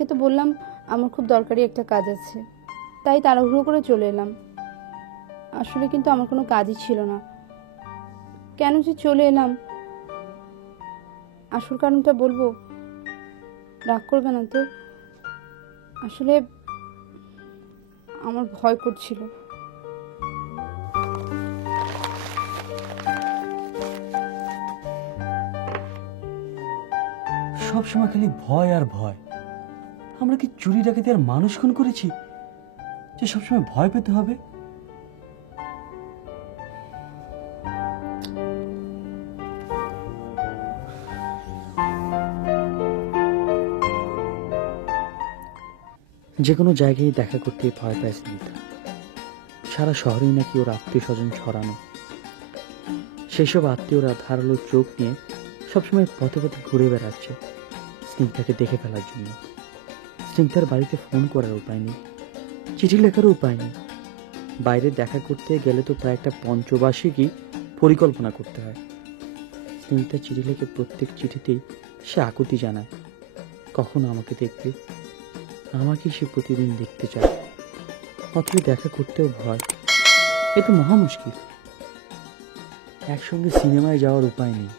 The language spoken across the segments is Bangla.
তোমাকে তো বললাম আমার খুব দরকারি একটা কাজ আছে, তাই তাড়াহুড়ো করে চলে এলাম। আসলে কিন্তু আমার কোনো কাজই ছিল না। কেন যে চলে এলাম আসল কারণটা বলবো? রাগ করবে না তো? আসলে আমার ভয় করছিল। সবসময় খালি ভয় আর ভয়। আমরা কি চুরি ডাকাতি আর মানুষ খুন করেছি যে সবসময় ভয় পেতে হবে? যে কোনো জায়গায় দেখা করতে ভয় পায় স্নিগ্ধা। সারা শহরেই নাকি ওর আত্মীয় স্বজন ছড়ানো। সেসব আত্মীয়রা ধারালো চোখ নিয়ে সবসময় পথে পথে ঘুরে বেড়াচ্ছে স্নিগ্ধাকে দেখে ফেলার জন্য। স্নিগ্ধার বাড়িতে ফোন করার উপায় নেই, চিঠি লেখারও উপায় নেই। বাইরে দেখা করতে গেলে তো প্রায় একটা পঞ্চবার্ষিকই পরিকল্পনা করতে হয়। স্নিগ্ধা চিঠি লেখে প্রত্যেক চিঠিতেই সে আকুতি জানায়, কখন আমাকে দেখবে, আমাকে সে প্রতিদিন দেখতে চায়। অথচ দেখা করতেও ভয়। এ তো মহা মুশকিল। একসঙ্গে সিনেমায় যাওয়ার উপায় নেই,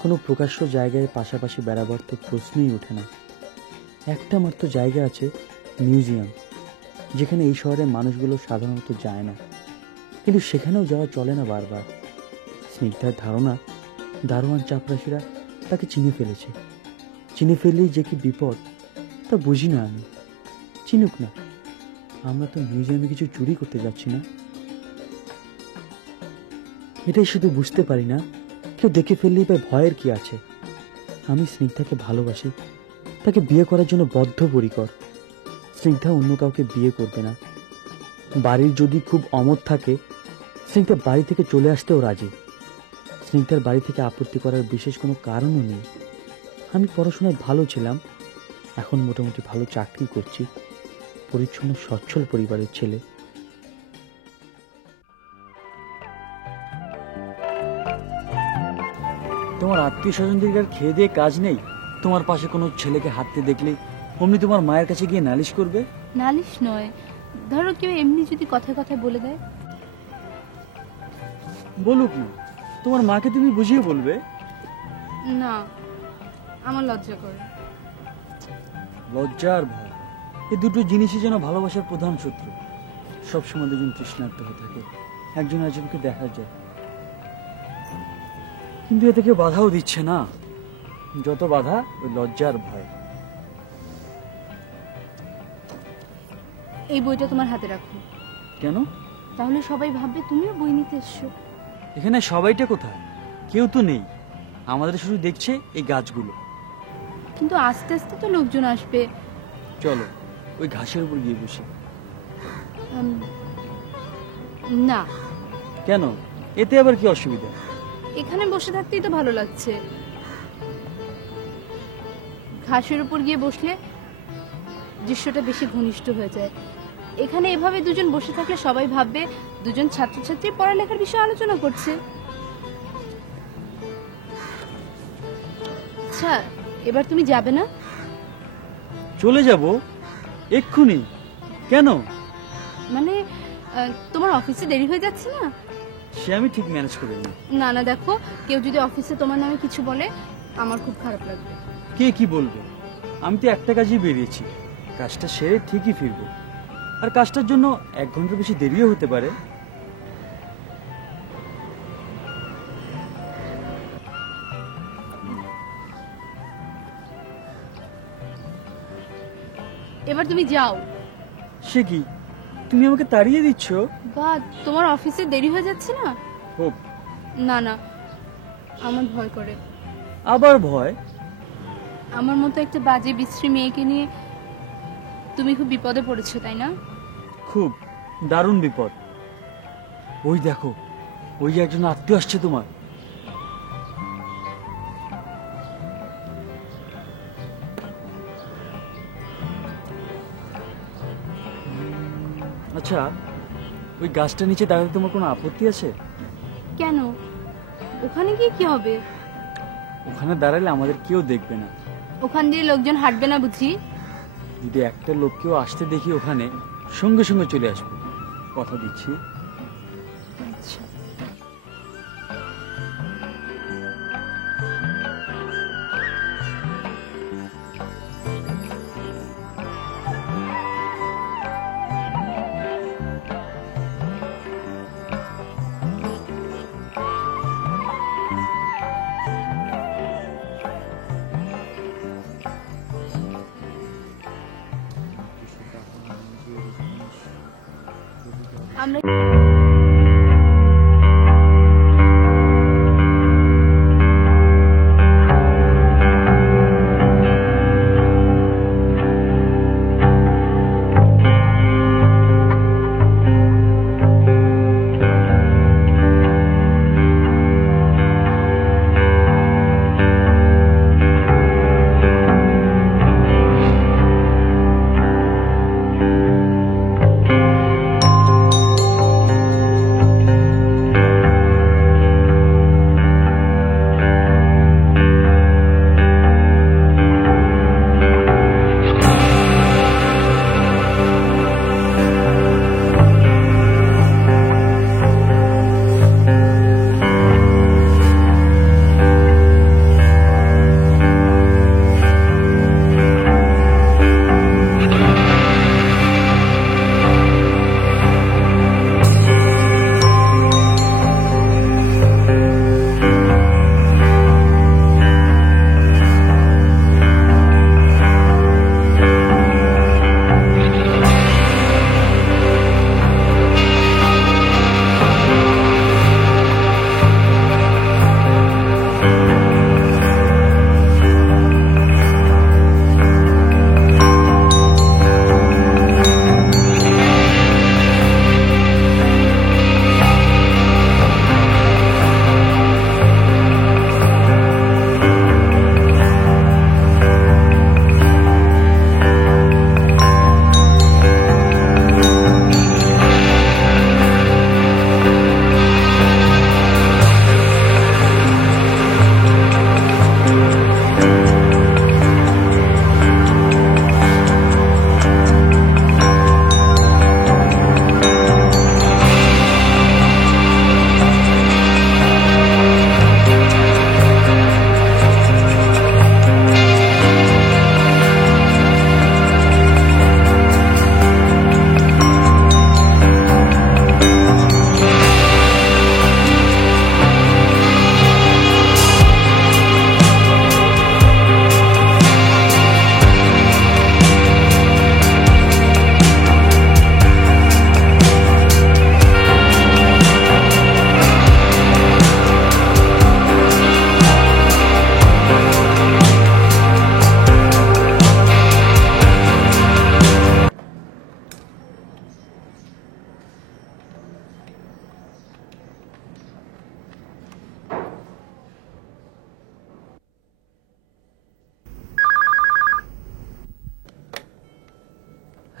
কোনো প্রকাশ্য জায়গায় পাশাপাশি বেড়াবার তো প্রশ্নই ওঠে না। একটা মাত্র জায়গা আছে, মিউজিয়াম, যেখানে এই শহরের মানুষগুলো সাধারণত যায় না, কিন্তু সেখানেও যাওয়া চলে না বারবার। স্নিগ্ধার ধারণা দারোয়ান চাপরাশিরা তাকে চিনে ফেলেছে। চিনে ফেললেই যে কি বিপদ তা বুঝি না আমি। চিনুক না, আমরা তো মিউজিয়ামে কিছু চুরি করতে যাচ্ছি না। এটাই শুধু বুঝতে পারি না, কেউ দেখে ফেললেই বা ভয়ের কি আছে? আমি স্নিগ্ধাকে ভালোবাসি, তাকে বিয়ে করার জন্য বদ্ধপরিকর। স্নিগ্ধা অন্য কাউকে বিয়ে করবে না। বাড়ির যদি খুব অমত থাকে, স্নিগ্ধা বাড়ি থেকে চলে আসতেও রাজি। স্নিগ্ধার বাড়ি থেকে আপত্তি করার বিশেষ কোনো কারণও নেই। আমি পড়াশোনায় ভালো ছিলাম, এখন মোটামুটি ভালো চাকরি করছি, পরিচ্ছন্ন সচ্ছল পরিবারের ছেলে। তোমার আত্মীয় স্বজনদের আর খেয়ে দিয়ে কাজ নেই? তোমার পাশে কোনো ছেলেকে হাঁটতে দেখলে অমনি তোমার মায়ের কাছে গিয়ে নালিশ করবে? নালিশ নয়, ধরো কেউ এমনি যদি কথায় কথায় বলে দেয়। বলুক না, তোমার মাকে তুমি বুঝিয়ে বলবে। না, আমার লজ্জা করে। লজ্জা আর ভয়, এই দুটো জিনিসই যেন ভালোবাসার প্রধান শত্রু। সবসময় দুজন তৃষ্ণার্ত হয়ে থাকে, একজন একজনকে দেখার যায়। কিন্তু এতে কেউ বাধাও দিচ্ছে না। যত বাধা ওই লজ্জা আর ভয়। এই বইটা তোমার হাতে রাখো। কেন? তাহলে সবাই ভাববে তুমিও বই নিতে এসছো। এখানে সবাইটা কোথায়? কেউ তো নেই, আমাদের শুধু দেখছে এই গাছগুলো। কিন্তু আস্তে আস্তে তো লোকজন আসবে। চলো ওই ঘাসের উপর গিয়ে বসি। না। কেন? এতে আবার কি অসুবিধা? এখানে বসে থাকতেই তো ভালো লাগছে। ঘাসের উপর গিয়ে বসলে দৃশ্যটা বেশি ঘনিষ্ঠ হয়ে যায়। এখানে এভাবে দুজন বসে থাকলে সবাই ভাববে দুজন ছাত্রছাত্রী পড়ালেখার বিষয়ে আলোচনা করছে। আচ্ছা, এবার তুমি যাবে না? চলে যাব এক্ষুনি? কেন? মানে তোমার অফিসে দেরি হয়ে যাচ্ছে না? সে আমি ঠিক ম্যানেজ করে নিই। না না, দেখো, কেউ যদি অফিসে তোমার নামে কিছু বলে আমার খুব খারাপ লাগবে। কে কি বলবে? আমি তো একটা কাজেই বেরিয়েছি, কাজটা সেরে ঠিকই ফিরবো। আর কাজটার জন্য 1 ঘন্টার বেশি দেরিও হতে পারে। এবার তুমি যাও। সে কি, তুমি আমাকে তাড়িয়ে দিচ্ছ? বা তোমার অফিসে দেরি হয়ে যাচ্ছে না? হোক। না না, আমার ভয় করে। আবার ভয়? আমার মতো একটা বাজে বিশ্রী মেয়েকে নিয়ে তুমি খুব বিপদে পড়েছো, তাই না? খুব দারুণ বিপদ। ওই দেখো, ওই একজন আত্মীয় আসছে তোমার। আচ্ছা, ওই গাছটার নিচে দাঁড়াতে তোমার কোনো আপত্তি আছে? কেন? ওখানে গিয়ে কি হবে? ওখানে দাঁড়ালে আমাদের কেউ দেখবে না। ওখান দিয়ে লোকজন হাঁটবে না বুঝি? যদি একটা লোককেও আসতে দেখি ওখানে, সঙ্গে সঙ্গে চলে আসবো, কথা দিচ্ছি। আচ্ছা। আমরা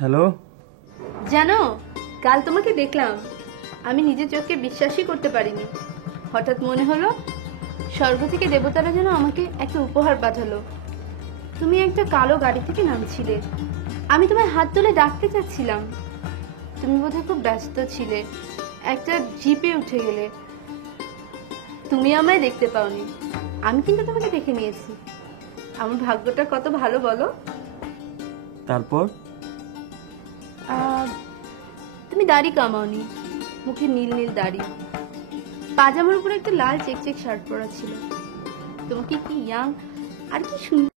হ্যালো। জানো, কাল তোমাকে দেখলাম, আমি নিজের চোখকে বিশ্বাসই করতে পারিনি। হঠাৎ মনে হলো স্বর্গ থেকে দেবতারা যেন আমাকে একটা উপহার পাঠালো। তুমি একটা কালো গাড়ি থেকে নামছিলে, আমি তোমায় হাত তুলে ডাকতে চাচ্ছিলাম, তুমি বোধহয় খুব ব্যস্ত ছিলে, একটা জিপে উঠে গেলে। তুমি আমায় দেখতে পাওনি, আমি কিন্তু তোমাকে দেখে নিয়েছি। আমার ভাগ্যটা কত ভালো বলো। তারপর? তুমি দাড়ি কামাওনি, মুখে নীল নীল দাড়ি, পাজামার উপরে একটা লাল চেক চেক শার্ট পরা ছিল। তোমাকে কি ইয়াং আর কি সুন্দর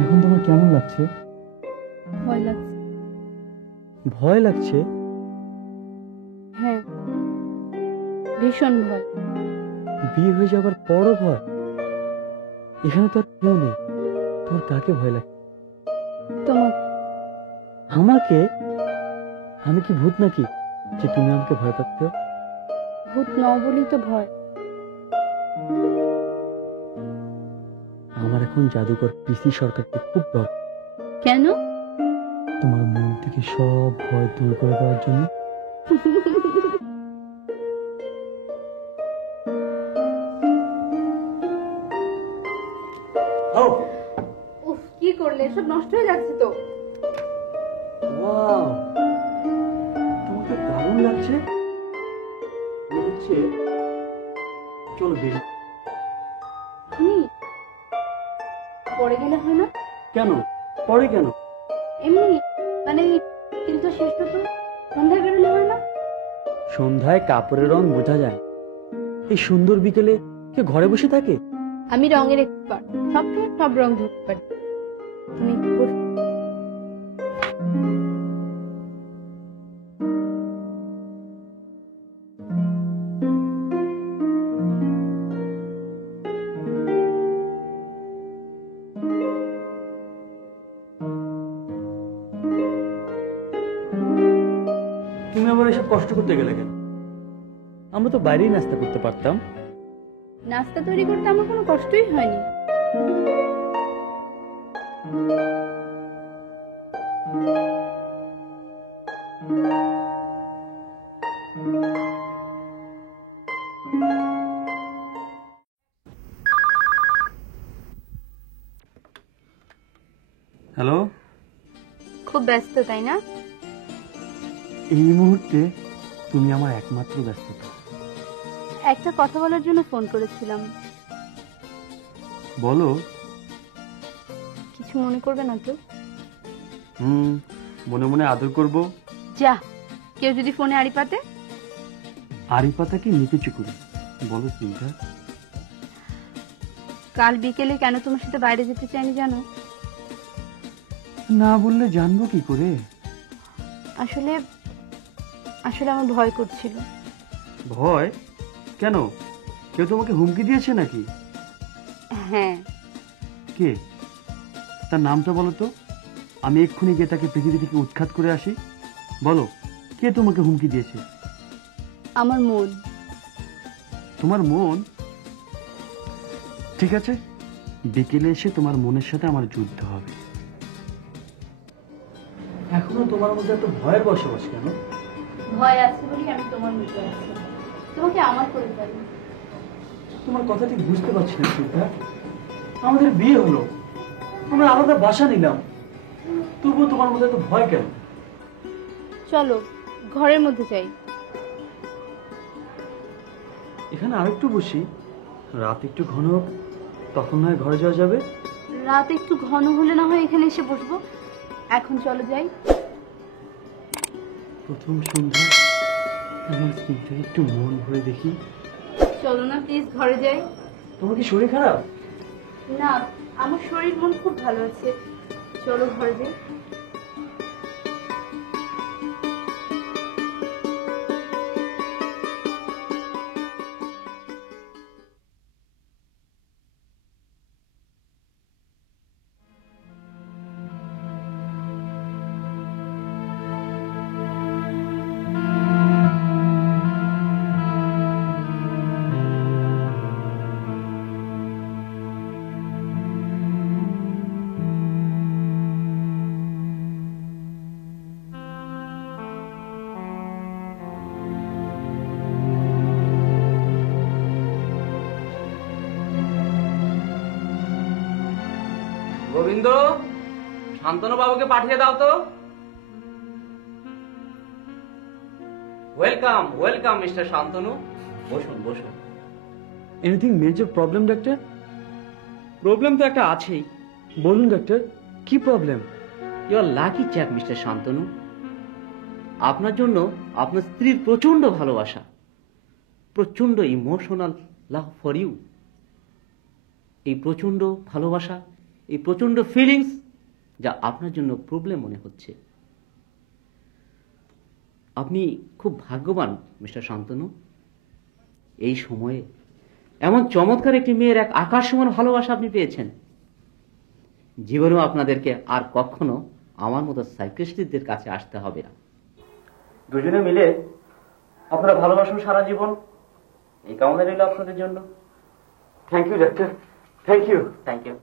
এখন তোমার কেমন লাগছে? ভয় লাগছে। ভয় লাগছে? হ্যাঁ, ভীষণ ভয়। বিয়ে হয়ে যাবার পরও ভয়? এখানে তো আর কেউ নেই, তোমার কাকে ভয় লাগে? তোমার আমাকে? আমি কি ভূত নাকি যে তুমি আমাকে ভয় পাচ্ছ? ভূত নও বলেই তো ভয়। আমার এখন জাদুকর পিসি সরকারকে খুব ডর। কেন? তোমার মন থেকে সব ভয় দূর করে দেওয়ার জন্য। উফ, কি করলে? সব নষ্ট হয়ে যাচ্ছে তো। ওয়াও, তোমাকে দারুণ লাগছে। মনে হচ্ছে চলো বেরি। পরে গেলে হয় না? কেন পরে কেন? এমনি মানে, কিন্তু শেষ তো সন্ধ্যায় বেরোলে হয় না? সন্ধ্যায় কাপড়ের রং বোঝা যায়। এই সুন্দর বিকেলে কে ঘরে বসে থাকে? আমি রঙের এক্সপার্ট, সবসময় সব রং ধরতে পারি। তুমি বসো। তুমি আবার এসব কষ্ট করতে গেলে কেন? আমরা তো বাইরেই নাস্তা করতে পারতাম। নাস্তা তৈরি করতে আমার কোনো কষ্টই হয়নি। হ্যালো। খুব ব্যস্ত তাই না? এই মুহূর্তে তুমি আমার একমাত্র ব্যস্ততা। একটা কথা বলার জন্য ফোন করেছিলাম। বলো। কিছু মনে করবে না তো? মনে মনে আদর করব। যা, কেউ যদি ফোনে আড়ি পাতে? আড়ি পাতাকে নিচু করি। বলো চিন্তা। কাল বিকেলে কেন তোমার সাথে বাইরে যেতে চাইনি জানো? না বললে জানবো কি করে? আসলে আসলে আমার ভয় করছিল। ভয়? কেন? কেউ তোমাকে হুমকি দিয়েছে নাকি? হ্যাঁ। কে? তার নামটা বলো তো, আমি এক্ষুনি গিয়ে তাকে পৃথিবী থেকে উৎখাত করে আসি। বলো, কে তোমাকে হুমকি দিয়েছে? আমার মন। তোমার মন? ঠিক আছে, বিকেলে এসে তোমার মনের সাথে আমার যুদ্ধ হবে। এখনো তোমার মধ্যে এত ভয়ের বসবাস কেন? ভয় আছে বলি আমি তোমার মধ্যে আছি। তোমাকে আমার করে পারি। তোমার কথা ঠিক বুঝতে পারছি না চিন্তা। আমাদের বিয়ে হলো, আমরা আলাদা বাসা নিলাম, তবুও তোমার মধ্যে এত ভয় কেন? চলো ঘরের মধ্যে যাই। এখানে আরেকটু বসি, রাত একটু ঘন হোক, তখন নয় ঘরে যাওয়া যাবে। রাত একটু ঘন হলে না হয় এখানে এসে বসবো। এখন চলো যাই। প্রথম সন্ধ্যা, আমার স্নিগ্ধ একটু মন ভরে দেখি। চলো না প্লিজ, ঘরে যাই। তোমার কি শরীর খারাপ? না, আমার শরীর মন খুব ভালো আছে। চলো ঘরে যাই। গোবিন্দ, শান্তনু বাবুকে পাঠিয়ে দাও তো। ওয়েলকাম ওয়েলকাম মিস্টার শান্তনু, বসুন বসুন। Anything major problem doctor? Problem তো একটা আছেই। বলুন ডাক্তার, কি problem? You are lucky chap mister Shantanu. আপনার জন্য আপনার স্ত্রীর প্রচন্ড ভালোবাসা, প্রচন্ড ইমোশনাল লাভ ফর ইউ। এই প্রচন্ড ভালোবাসা এই প্রচন্ড ফিলিংস যা আপনার জন্য প্রবলেম মনে হচ্ছে। আপনি খুব ভাগ্যবান মিস্টার শান্তনু। এই সময়ে এমন চমৎকার একটি মেয়ের এক আকাশ সমান ভালোবাসা আপনি পেয়েছেন। জীবনেও আপনাদেরকে আর কখনো আমার মতো সাইকিয়াট্রিস্টদের কাছে আসতে হবে না। দুজনে মিলে আপনারা ভালোবাসুন সারা জীবন, এই কামনা রইল আপনাদের জন্য। Thank you doctor, thank you. Thank you.